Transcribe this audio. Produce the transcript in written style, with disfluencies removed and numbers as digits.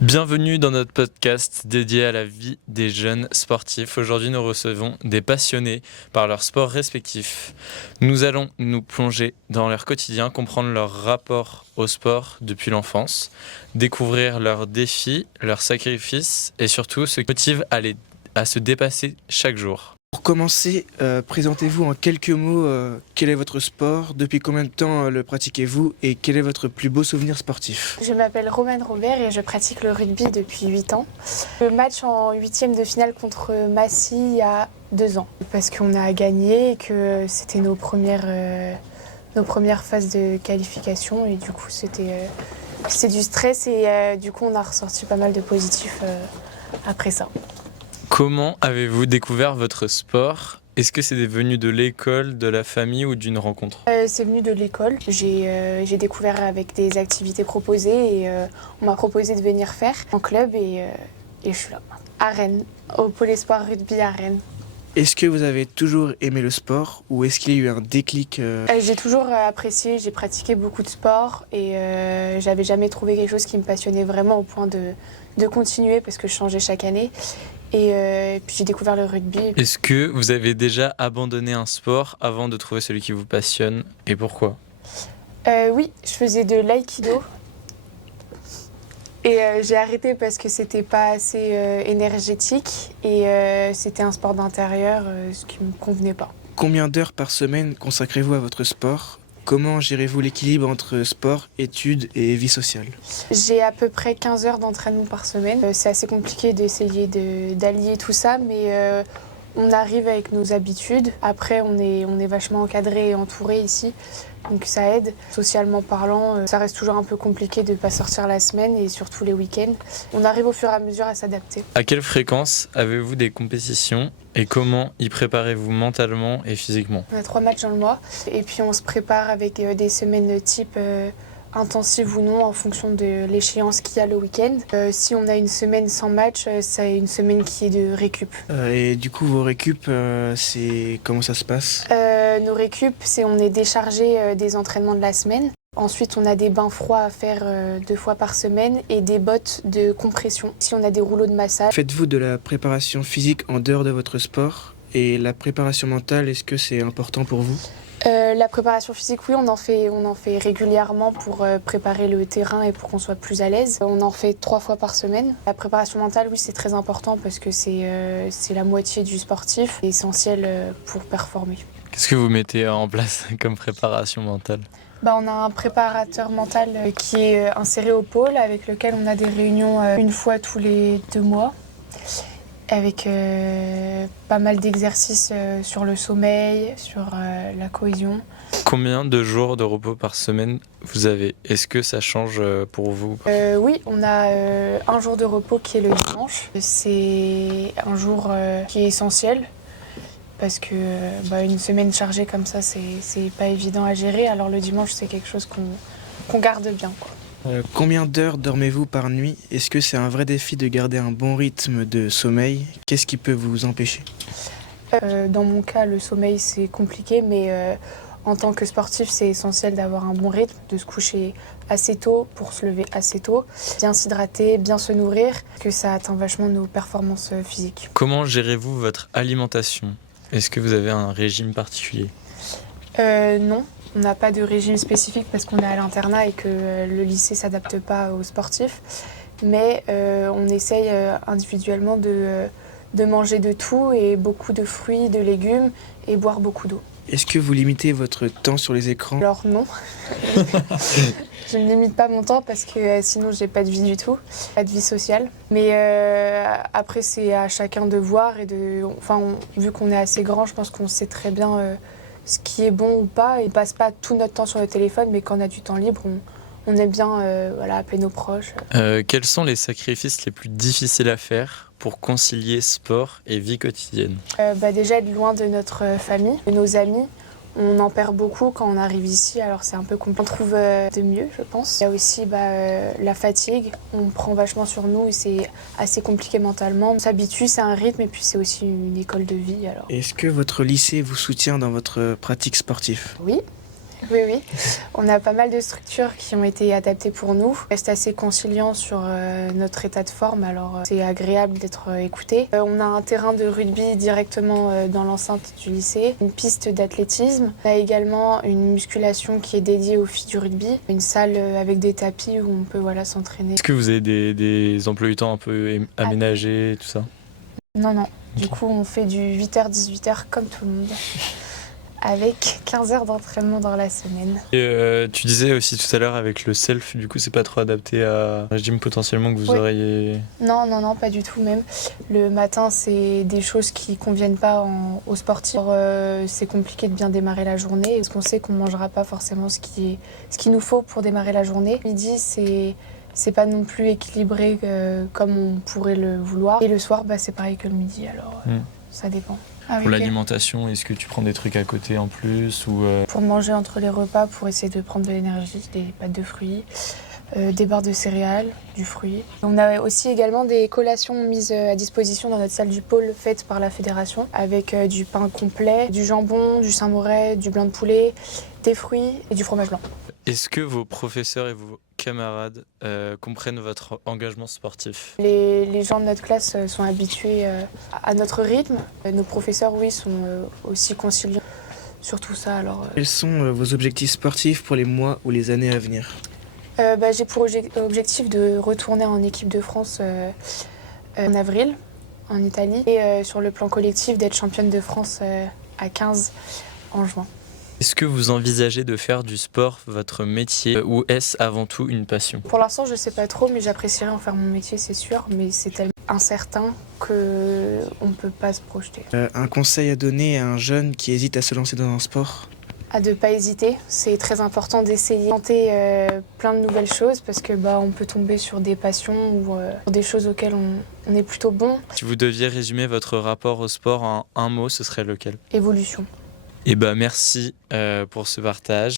Bienvenue dans notre podcast dédié à la vie des jeunes sportifs. Aujourd'hui, nous recevons des passionnés par leurs sports respectifs. Nous allons nous plonger dans leur quotidien, comprendre leur rapport au sport depuis l'enfance, découvrir leurs défis, leurs sacrifices et surtout ce qui motive à se dépasser chaque jour. Pour commencer, présentez-vous en quelques mots quel est votre sport, depuis combien de temps le pratiquez-vous et quel est votre plus beau souvenir sportif? Je m'appelle Romane Robert et je pratique le rugby depuis 8 ans. Le match en 8e de finale contre Massy il y a 2 ans parce qu'on a gagné et que c'était nos premières phases de qualification et du coup c'est du stress et du coup on a ressorti pas mal de positifs après ça. Comment avez-vous découvert votre sport ? Est-ce que c'est venu de l'école, de la famille ou d'une rencontre ? C'est venu de l'école. J'ai découvert avec des activités proposées et on m'a proposé de venir faire en club et je suis là. À Rennes, au Pôle Espoir Rugby à Rennes. Est-ce que vous avez toujours aimé le sport ou est-ce qu'il y a eu un déclic J'ai toujours apprécié, j'ai pratiqué beaucoup de sport et j'avais jamais trouvé quelque chose qui me passionnait vraiment au point de continuer parce que je changeais chaque année. Et puis j'ai découvert le rugby. Est-ce que vous avez déjà abandonné un sport avant de trouver celui qui vous passionne et pourquoi ? Oui, je faisais de l'aïkido. Et j'ai arrêté parce que c'était pas assez énergétique et c'était un sport d'intérieur, ce qui me convenait pas. Combien d'heures par semaine consacrez-vous à votre sport ? Comment gérez-vous l'équilibre entre sport, études et vie sociale ? J'ai à peu près 15 heures d'entraînement par semaine. C'est assez compliqué d'essayer d'allier tout ça, mais on arrive avec nos habitudes. Après, on est vachement encadré et entouré ici, donc ça aide. Socialement parlant, ça reste toujours un peu compliqué de ne pas sortir la semaine et surtout les week-ends. On arrive au fur et à mesure à s'adapter. À quelle fréquence avez-vous des compétitions et comment y préparez-vous mentalement et physiquement ? On a 3 matchs dans le mois et puis on se prépare avec des semaines type intensive ou non en fonction de l'échéance qu'il y a le week-end. Si on a une semaine sans match, c'est une semaine qui est de récup. Et du coup, vos récup, comment ça se passe ? Nos récup, on est déchargé des entraînements de la semaine. Ensuite, on a des bains froids à faire 2 fois par semaine et des bottes de compression. Si on a des rouleaux de massage. Faites-vous de la préparation physique en dehors de votre sport ? Et la préparation mentale, est-ce que c'est important pour vous ? La préparation physique, oui, on en fait régulièrement pour préparer le terrain et pour qu'on soit plus à l'aise. On en fait 3 fois par semaine. La préparation mentale, oui, c'est très important parce que c'est la moitié du sportif, c'est essentiel pour performer. Qu'est-ce que vous mettez en place comme préparation mentale ? On a un préparateur mental qui est inséré au pôle avec lequel on a des réunions une fois tous les 2 mois. Avec pas mal d'exercices sur le sommeil, sur la cohésion. Combien de jours de repos par semaine vous avez ? Est-ce que ça change pour vous ? Oui, on a un jour de repos qui est le dimanche. C'est un jour qui est essentiel parce que une semaine chargée comme ça, c'est pas évident à gérer. Alors le dimanche, c'est quelque chose qu'on garde bien, quoi. Combien d'heures dormez-vous par nuit ? Est-ce que c'est un vrai défi de garder un bon rythme de sommeil ? Qu'est-ce qui peut vous empêcher ? Dans mon cas, le sommeil, c'est compliqué, mais en tant que sportif, c'est essentiel d'avoir un bon rythme, de se coucher assez tôt pour se lever assez tôt, bien s'hydrater, bien se nourrir, que ça atteint vachement nos performances physiques. Comment gérez-vous votre alimentation ? Est-ce que vous avez un régime particulier ? Non. On n'a pas de régime spécifique parce qu'on est à l'internat et que le lycée ne s'adapte pas aux sportifs. Mais on essaye individuellement de manger de tout et beaucoup de fruits, de légumes et boire beaucoup d'eau. Est-ce que vous limitez votre temps sur les écrans ? Alors non, je ne limite pas mon temps parce que sinon j'ai pas de vie du tout, pas de vie sociale. Mais après c'est à chacun de voir et vu qu'on est assez grand, je pense qu'on sait très bien ce qui est bon ou pas. Et on passe pas tout notre temps sur le téléphone, mais quand on a du temps libre, on aime bien appeler nos proches. Quels sont les sacrifices les plus difficiles à faire pour concilier sport et vie quotidienne ? Déjà être loin de notre famille, de nos amis. On en perd beaucoup quand on arrive ici, alors c'est un peu compliqué. On trouve de mieux, je pense. Il y a aussi la fatigue. On prend vachement sur nous et c'est assez compliqué mentalement. On s'habitue, c'est un rythme et puis c'est aussi une école de vie. Alors. Est-ce que votre lycée vous soutient dans votre pratique sportive ? Oui. Oui, oui. On a pas mal de structures qui ont été adaptées pour nous. On reste assez conciliant sur notre état de forme, alors c'est agréable d'être écouté. On a un terrain de rugby directement dans l'enceinte du lycée, une piste d'athlétisme. On a également une musculation qui est dédiée aux filles du rugby, une salle avec des tapis où on peut s'entraîner. Est-ce que vous avez des emplois du temps un peu aménagés, tout ça? Non, non. Du Ok. coup, on fait du 8h-18h comme tout le monde, avec 15 heures d'entraînement dans la semaine. Et tu disais aussi tout à l'heure avec le self, du coup c'est pas trop adapté à un régime potentiellement que vous Oui. auriez... Non, non, non, pas du tout même. Le matin, c'est des choses qui conviennent pas aux sportifs. Alors, c'est compliqué de bien démarrer la journée parce qu'on sait qu'on mangera pas forcément ce qu'il nous faut pour démarrer la journée. Midi, c'est pas non plus équilibré comme on pourrait le vouloir. Et le soir, c'est pareil que le midi, alors ça dépend. Ah, Pour oui, ok. l'alimentation, est-ce que tu prends des trucs à côté en plus ou Pour manger entre les repas, pour essayer de prendre de l'énergie, des pâtes de fruits, des barres de céréales, du fruit. On a aussi également des collations mises à disposition dans notre salle du pôle faites par la fédération avec du pain complet, du jambon, du Saint-Moré, du blanc de poulet, des fruits et du fromage blanc. est-ce que vos professeurs et vos camarades comprennent votre engagement sportif? Les gens de notre classe sont habitués à notre rythme. Nos professeurs, oui, sont aussi conciliants sur tout ça. Alors, Quels sont vos objectifs sportifs pour les mois ou les années à venir? j'ai pour objectif de retourner en équipe de France en avril, en Italie, et sur le plan collectif d'être championne de France à 15 en juin. Est-ce que vous envisagez de faire du sport votre métier ou est-ce avant tout une passion? Pour l'instant, je sais pas trop, mais j'apprécierais en faire mon métier, c'est sûr, mais c'est tellement incertain qu'on ne peut pas se projeter. Un conseil à donner à un jeune qui hésite à se lancer dans un sport? À ne pas hésiter, c'est très important d'essayer, tenter plein de nouvelles choses parce que on peut tomber sur des passions ou sur des choses auxquelles on est plutôt bon. Si vous deviez résumer votre rapport au sport en un mot, ce serait lequel? Évolution. Merci pour ce partage.